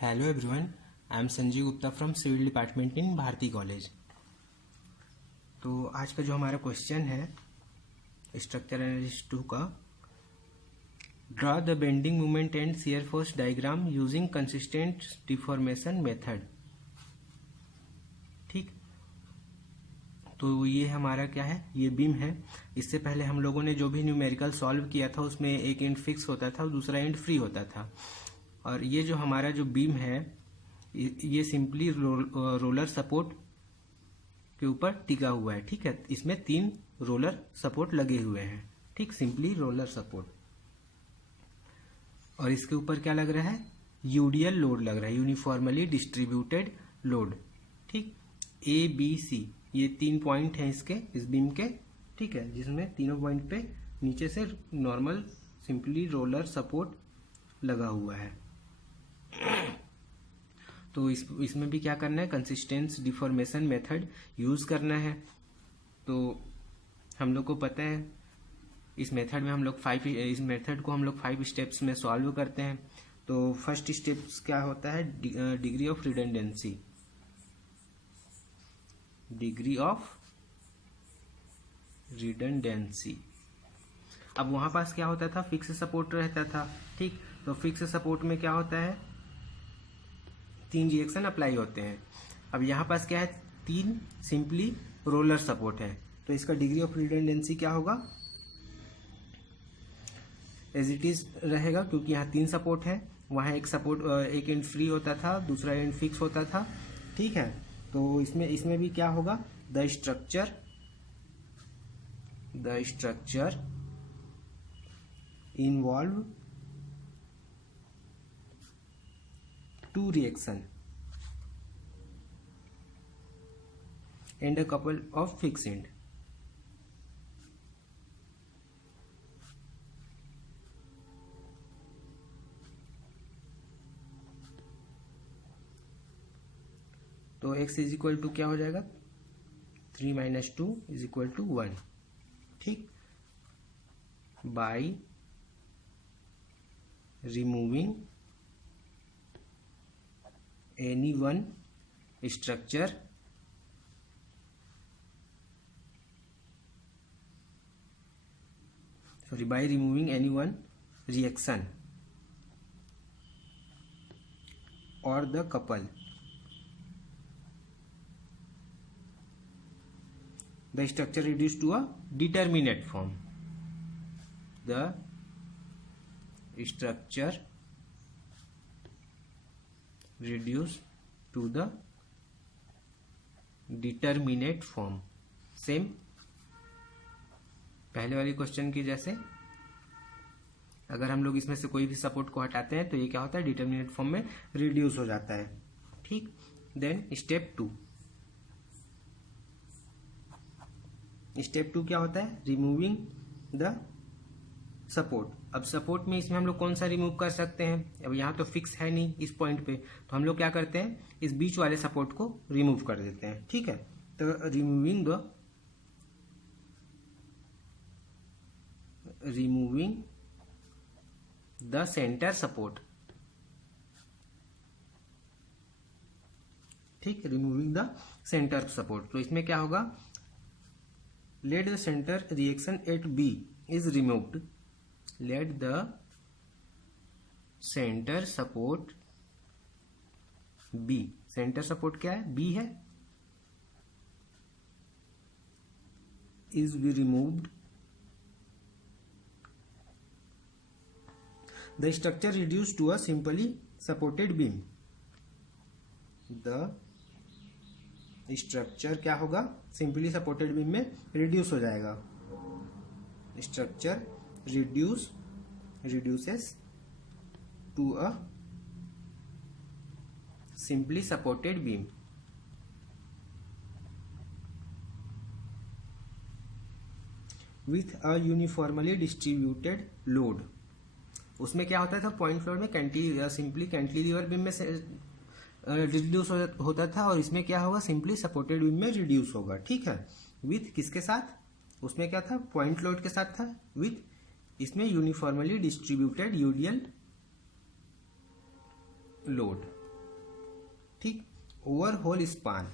Hello everyone, I am Sanjeev Gupta from Civil Department in Bharati college. तो आज का जो हमारा क्वेश्चन है स्ट्रक्चर एनालिसिस 2 का, draw the bending moment and shear force diagram using consistent deformation method. ठीक, तो ये हमारा क्या है, ये बीम है। इससे पहले हम लोगों ने जो भी न्यूमेरिकल सॉल्व किया था उसमें एक एंड फिक्स होता था और दूसरा एंड फ्री होता था। और ये जो हमारा जो बीम है ये सिंपली रोलर सपोर्ट के ऊपर टिका हुआ है। ठीक है, इसमें 3 रोलर सपोर्ट लगे हुए हैं। ठीक, सिंपली रोलर सपोर्ट। और इसके ऊपर क्या लग रहा है, यूडीएल लोड लग रहा है, यूनिफॉर्मली डिस्ट्रीब्यूटेड लोड। ठीक, ए बी सी ये 3 पॉइंट हैं इसके, इस बीम के। ठीक है, जिसमें तीनों पॉइंट पे नीचे से नॉर्मल सिंपली रोलर सपोर्ट लगा हुआ है। तो इसमें भी क्या करना है, कंसिस्टेंस डिफॉर्मेशन मेथड यूज करना है। तो हम लोग को पता है इस मेथड में हम लोग इस मेथड को हम लोग 5 स्टेप्स में सॉल्व करते हैं। तो फर्स्ट स्टेप्स क्या होता है, degree of redundancy. Degree of redundancy. अब वहां पास क्या होता था, फिक्स सपोर्ट रहता था। ठीक, तो फिक्स सपोर्ट में क्या होता है, 3 रिएक्शन अप्लाई होते हैं। अब यहाँ पास क्या है, 3 सिंपली रोलर सपोर्ट है। तो इसका डिग्री ऑफ रिडंडेंसी क्या होगा, एज इट इज रहेगा, क्योंकि यहाँ 3 सपोर्ट है। वहाँ एक एंड फ्री होता था, दूसरा एंड फिक्स होता था। ठीक है, तो इसमें भी क्या होगा, the structure involve 2 reaction and a couple of fixed end। तो x इज इक्वल टू क्या हो जाएगा, 3 - 2 = 1। ठीक, by removing any one structure by removing any one reaction or the couple, the structure reduced to a determinate form। The structure reduced to the determinate form। Same पहले वाली question की जैसे, अगर हम लोग इसमें से कोई भी सपोर्ट को हटाते हैं तो ये क्या होता है, डिटर्मिनेट फॉर्म में रिड्यूस हो जाता है। ठीक, देन स्टेप 2 क्या होता है, रिमूविंग द सपोर्ट। अब सपोर्ट में इसमें हम लोग कौन सा रिमूव कर सकते हैं, अब यहाँ तो फिक्स है नहीं इस पॉइंट पे, तो हम लोग क्या करते हैं, इस बीच वाले सपोर्ट को रिमूव कर देते हैं। ठीक है, तो रिमूविंग द सेंटर सपोर्ट। ठीक, रिमूविंग द सेंटर सपोर्ट। तो इसमें क्या होगा, let the centre reaction at B is removed. Let the center support B, center support क्या है, B है, is be removed। The structure reduced to a simply supported beam। The structure क्या होगा, simply supported beam में reduce हो जाएगा। Structure reduces to a simply supported beam with a uniformly distributed load। उसमें क्या होता था, पॉइंट फ्लोर में सिंपली कैंटिलीवर बीम में रिड्यूस होता था, और इसमें क्या होगा, सिंपली सपोर्टेड बीम में रिड्यूस होगा। ठीक है, विथ किसके साथ, उसमें क्या था, पॉइंट लोड के साथ था, विथ इसमें यूनिफॉर्मली डिस्ट्रीब्यूटेड यूडीएल लोड। ठीक, ओवर होल स्पान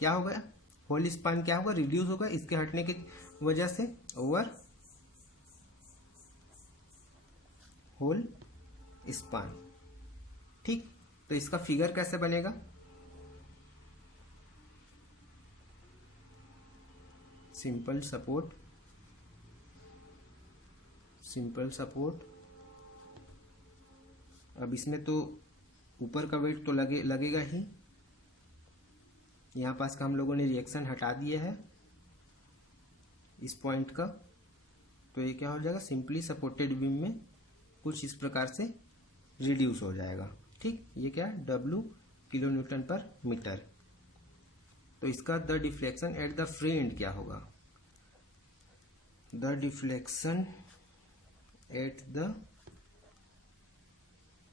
क्या होगा, होल स्पान क्या होगा, रिड्यूस होगा इसके हटने की वजह से, ओवर होल स्पान। ठीक, तो इसका फिगर कैसे बनेगा, सिंपल सपोर्ट, सिंपल सपोर्ट। अब इसमें तो ऊपर का वेट तो लगेगा ही, यहाँ पास का हम लोगों ने रिएक्शन हटा दिया है इस पॉइंट का, तो ये क्या हो जाएगा, सिंपली सपोर्टेड बीम में कुछ इस प्रकार से रिड्यूस हो जाएगा। ठीक, ये क्या है, W किलो न्यूटन पर मीटर। तो इसका the deflection at the free end क्या होगा, the deflection at the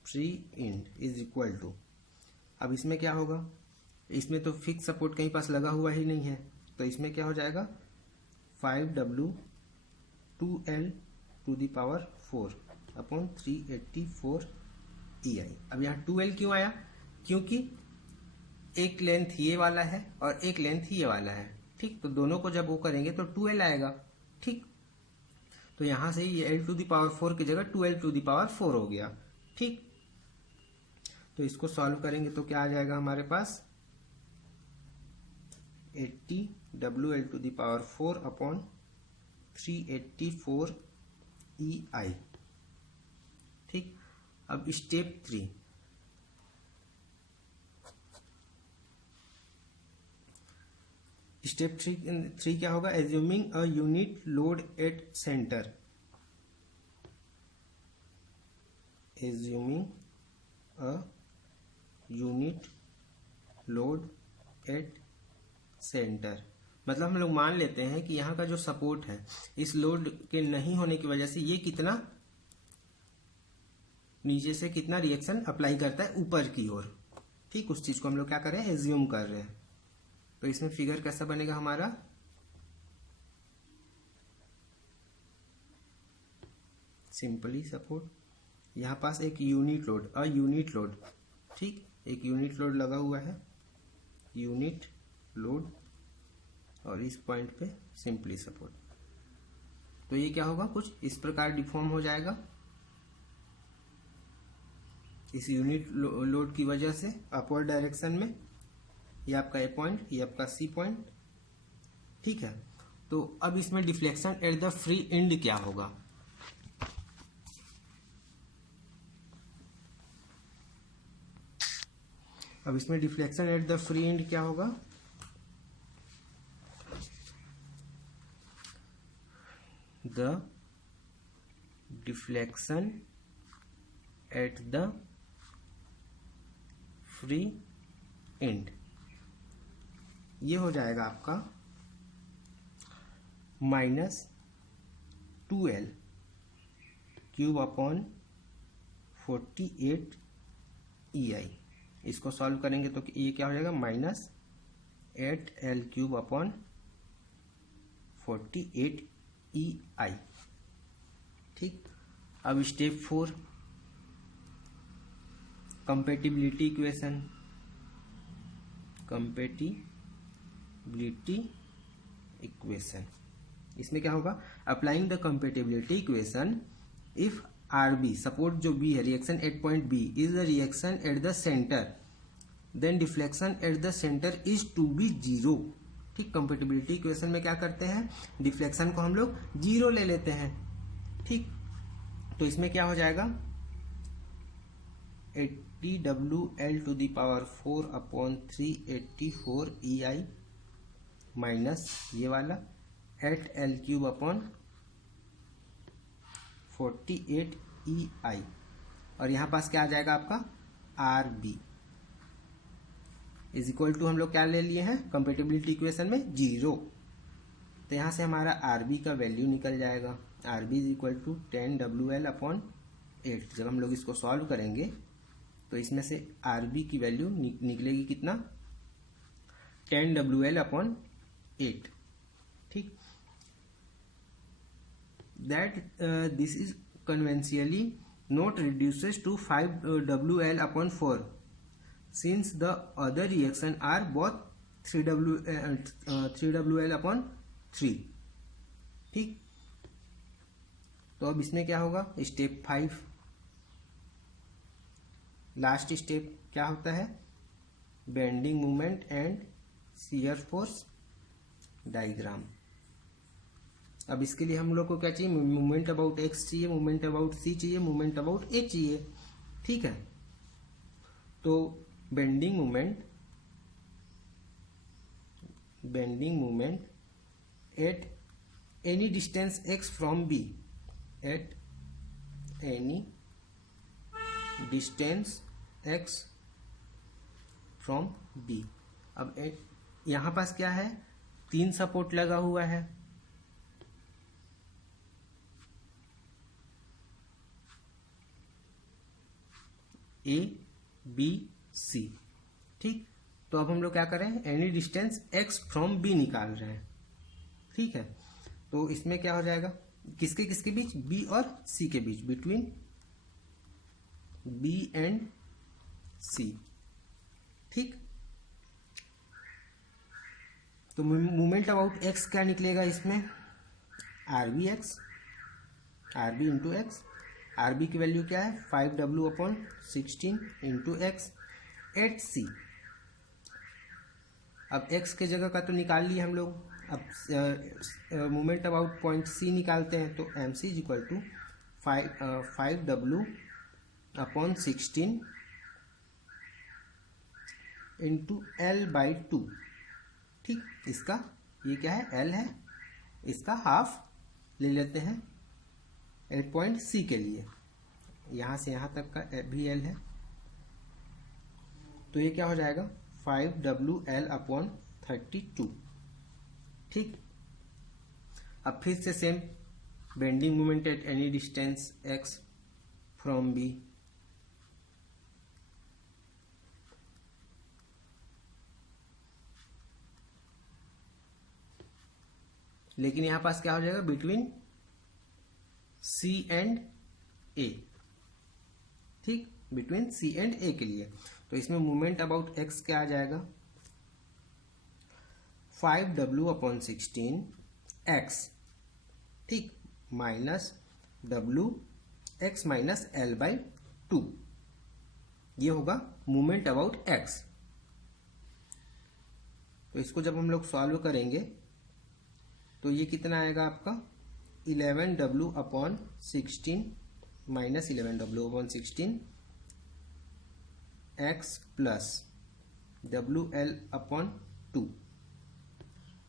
free end is equal to, अब इसमें क्या होगा, इसमें तो फिक्स सपोर्ट कहीं पास लगा हुआ ही नहीं है, तो इसमें क्या हो जाएगा 5W 2L to the power 4 upon 384 EI। अब यहाँ 2L क्यों आया, क्योंकि एक लेंथ ये वाला है और एक लेंथ ये वाला है। ठीक, तो दोनों को जब वो करेंगे तो 2L आएगा। ठीक, तो यहां से ये L टू द पावर 4 की जगह 2L टू द पावर 4 हो गया। ठीक, तो इसको सॉल्व करेंगे तो क्या आ जाएगा हमारे पास 80WL to the power 4 upon 384 EI। ठीक, अब स्टेप 3, स्टेप 3 क्या होगा, assuming a unit load at centre, assuming a unit load at centre, मतलब हम लोग मान लेते हैं कि यहाँ का जो सपोर्ट है इस लोड के नहीं होने की वजह से ये कितना नीचे से कितना रिएक्शन अप्लाई करता है ऊपर की ओर। ठीक, उस चीज को हम लोग क्या कर रहे हैं, एज्यूम कर रहे हैं। तो इसमें फिगर कैसा बनेगा हमारा, सिंपली सपोर्ट, यहाँ पास एक unit load, a unit load, ठीक, एक यूनिट लोड लगा हुआ है, यूनिट लोड, और इस पॉइंट पे सिंपली सपोर्ट। तो ये क्या होगा, कुछ इस प्रकार डिफॉर्म हो जाएगा इस यूनिट लोड की वजह से अपवर्ड डायरेक्शन में। ये आपका ए पॉइंट, ये आपका सी पॉइंट। ठीक है, तो अब इसमें deflection at the free end क्या होगा, अब इसमें deflection at the free end क्या होगा, the deflection at the free and ये हो जाएगा आपका -2L क्यूब अपॉन 48 EI। इसको सॉल्व करेंगे तो ये क्या हो जाएगा, -8L क्यूब अपॉन 48 EI। ठीक, अब step 4, compatibility equation, compatibility equation, इसमें क्या होगा, applying the compatibility equation if RB, support जो B है, reaction at point B is the reaction at the centre, then deflection at the centre is to be 0। ठीक, compatibility equation में क्या करते हैं, डिफ्लेक्शन को हम लोग 0 ले लेते हैं। ठीक, तो इसमें क्या हो जाएगा 80WL to the power 4 upon 384 EI minus ये वाला 8L क्यूब अपॉन 48 EI, और यहां पास क्या आ जाएगा आपका RB इज इक्वल टू, हम लोग क्या ले लिए हैं कंपेटिबिलिटी इक्वेशन में 0। तो यहां से हमारा RB का वैल्यू निकल जाएगा, RB is equal to 10WL upon 8। जब हम लोग इसको सॉल्व करेंगे तो इसमें से RB की वैल्यू निकलेगी कितना, 10WL अपॉन 8। ठीक, that this is conventionally not reduces to 5WL upon 4 since the other reaction are both 3WL/3। ठीक, तो अब इसमें क्या होगा, स्टेप 5 लास्ट स्टेप क्या होता है, bending moment and shear force diagram. अब इसके लिए हम लोग को क्या चाहिए, मोमेंट अबाउट एक्स चाहिए, मोमेंट अबाउट सी चाहिए, मोमेंट अबाउट ए चाहिए। ठीक है, तो bending moment at any distance x from b, at any distance x from b। अब यहां पास क्या है, 3 सपोर्ट लगा हुआ है, A B C। ठीक, तो अब हम लोग क्या करें, any distance x from B निकाल रहे हैं। ठीक है, तो इसमें क्या हो जाएगा, किसके किसके बीच, B और C के बीच, बिटवीन B एंड C। ठीक, तो मोमेंट अबाउट x क्या निकलेगा इसमें, RB इंटू एक्स। RB की वैल्यू क्या है, 5W/16 into x at C। अब x के जगह का तो निकाल लिए हम लोग, अब मोमेंट अबाउट पॉइंट C निकालते हैं, तो MC is equal to 5W/16 into L/2। ठीक, इसका ये क्या है, L है, इसका हाफ ले लेते हैं पॉइंट C के लिए, यहां से यहां तक का भी L है, तो ये क्या हो जाएगा 5WL/32। ठीक, अब फिर से same, bending moment at any distance x from B, लेकिन यहां पास क्या हो जाएगा, बिटवीन C एंड A। ठीक, बिटवीन C एंड A के लिए, तो इसमें मोमेंट अबाउट x क्या आ जाएगा, 5W/16 x। ठीक, minus W x minus L/2, ये होगा मोमेंट अबाउट x। तो इसको जब हम लोग सॉल्व करेंगे तो ये कितना आएगा आपका, 11W/16 minus 11W/16 x plus WL/2।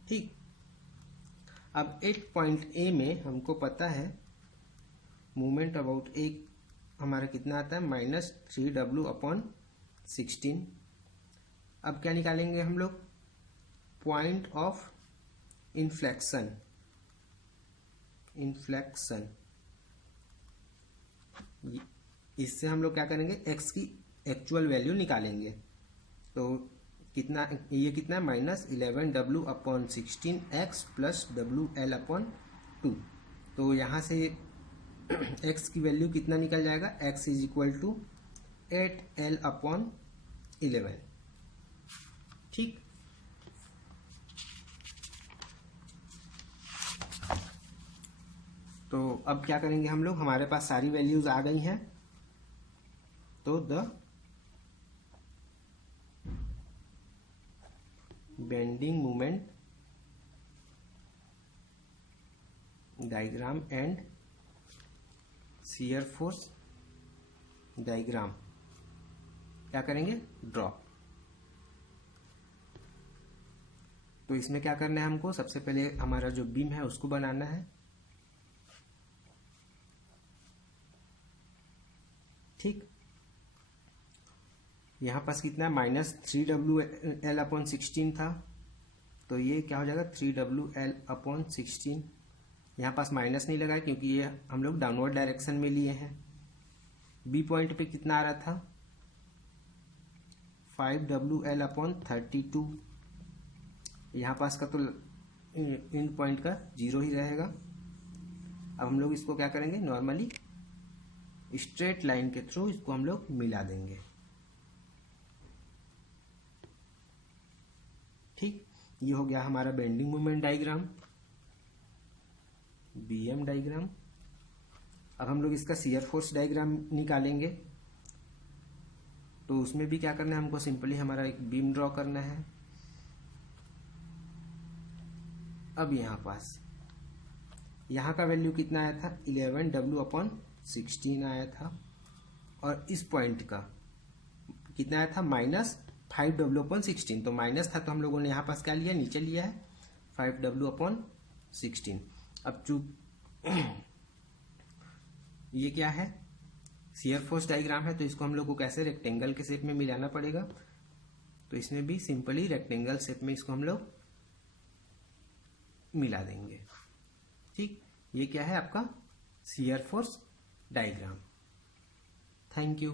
ठीक, अब एक पॉइंट A में हमको पता है मोमेंट अबाउट A हमारा कितना आता है, -3W/16। अब क्या निकालेंगे हम लोग, पॉइंट ऑफ इन्फ्लेक्शन। इससे हम लोग क्या करेंगे, x की एक्चुअल वैल्यू निकालेंगे। तो कितना, ये कितना है, -11W/16 x प्लस WL/2। तो यहाँ से x की वैल्यू कितना निकल जाएगा, x is equal to 8L/11। ठीक, तो अब क्या करेंगे हम लोग, हमारे पास सारी वैल्यूज आ गई हैं, तो the bending moment diagram and shear force diagram क्या करेंगे, ड्रॉ। तो इसमें क्या करना है हमको, सबसे पहले हमारा जो बीम है उसको बनाना है। ठीक, यहां पास कितना है, -3WL/16 था, तो ये क्या हो जाएगा 3WL/16। यहाँ पास माइनस नहीं लगा क्योंकि ये हम लोग डाउनवर्ड डायरेक्शन में लिए हैं। बी पॉइंट पे कितना आ रहा था, 5WL/32। यहाँ पास का तो इन पॉइंट का 0 ही रहेगा। अब हम लोग इसको क्या करेंगे, नॉर्मली स्ट्रेट लाइन के थ्रू इसको हम लोग मिला देंगे। ठीक, ये हो गया हमारा bending moment diagram, BM diagram. अब हम लोग इसका शियर फोर्स डायग्राम निकालेंगे। तो उसमें भी क्या करना है, हमको सिंपली हमारा एक बीम ड्रॉ करना है। अब यहाँ का वैल्यू कितना आया था, 11W/16 आया था। और इस पॉइंट का कितना आया था, -5W/16। तो माइनस था तो हम लोगों ने यहाँ पास क्या लिया, नीचे लिया है 5W/16। अब ये क्या है, शियर फोर्स डायग्राम है, तो इसको हम लोग को कैसे रेक्टेंगल के शेप में मिलाना पड़ेगा। तो इसमें भी सिंपली रेक्टेंगल शेप में इसको हम लोग मिला देंगे। ठीक, ये क्या है आपका shear force diagram. Thank you.